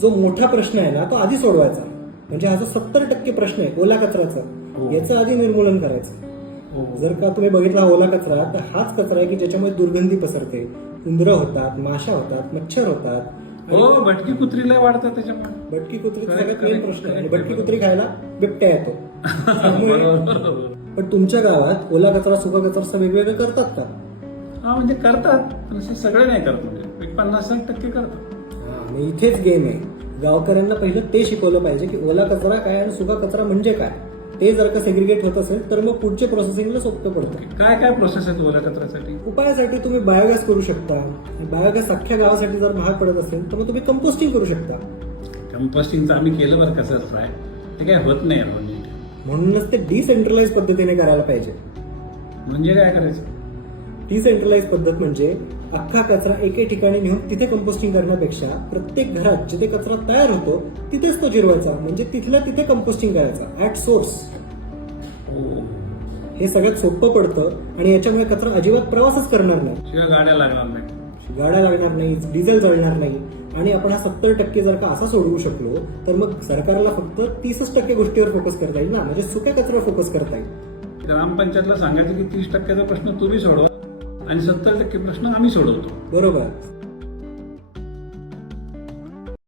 जो मोठा प्रश्न आहे ना तो आधी सोडवायचा. म्हणजे हा जो 70% प्रश्न आहे ओला कचऱ्याचा, याचं आधी निर्मूलन करायचं. जर का तुम्ही बघितला ओला कचरा तर हाच कचरा आहे की ज्याच्यामुळे दुर्गंधी पसरते, उंदरं होतात, माशा होतात, मच्छर होतात. हो, भटकी कुत्रीला वाढतात त्याच्यामुळे. भटकी कुत्री Correct, सगळ्यात मेन correct, प्रश्न आहे. आणि correct, भटकी correct. कुत्री खायला बिबट्या येतो. त्यामुळे बरोबर. पण तुमच्या गावात ओला कचरा सुका कचरा असं वेगवेगळं करतात का? हा, म्हणजे करतात, पण असे सगळे नाही करत. म्हणजे 50% करतात. मग इथेच गेम आहे. गावकऱ्यांना पहिलं ते शिकवलं पाहिजे की ओला कचरा काय आणि सुका कचरा म्हणजे काय. ते जर का सेग्रिगेट होत असेल तर मग पुढच्या प्रोसेसिंगला सोपं पडतं. काय काय प्रोसेस आहे ओल्या कचऱ्यासाठी? उपायासाठी तुम्ही बायोगॅस करू शकता. बायोगॅस अख्ख्या गावासाठी जर महाग पडत असेल तर मग तुम्ही कंपोस्टिंग करू शकता. कंपोस्टिंगचं आम्ही केलं बरं कसं ट्राय, ते काय होत नाही नीट. म्हणूनच ते डिसेंट्रलाइज पद्धतीने करायला पाहिजे. म्हणजे काय करायचं? डिसेंट्रलाइज पद्धत म्हणजे अख्खा कचरा एके ठिकाणी नेऊन तिथे कंपोस्टिंग करण्यापेक्षा प्रत्येक घरात जिथे कचरा तयार होतो तिथेच तो जिरवायचा. म्हणजे तिथल्या तिथे कंपोस्टिंग करायचा ऍट सोर्स. हे सगळ्यात सोपं पडतं आणि याच्यामुळे कचरा अजिबात प्रवासच करणार नाही. शिवाय गाड्या लागणार नाही, गाड्या लागणार नाही, डिझेल जळणार नाही. आणि आपण हा 70% जर का असा सोडवू शकलो तर मग सरकारला फक्त 30% गोष्टीवर फोकस करता येईल ना. म्हणजे सुक्या कचऱ्यावर फोकस करता येईल. ग्रामपंचायतला सांगायचं की 30%चा प्रश्न तुम्ही सोडवा आणि 70% प्रश्न आम्ही सोडवतो. बरोबर.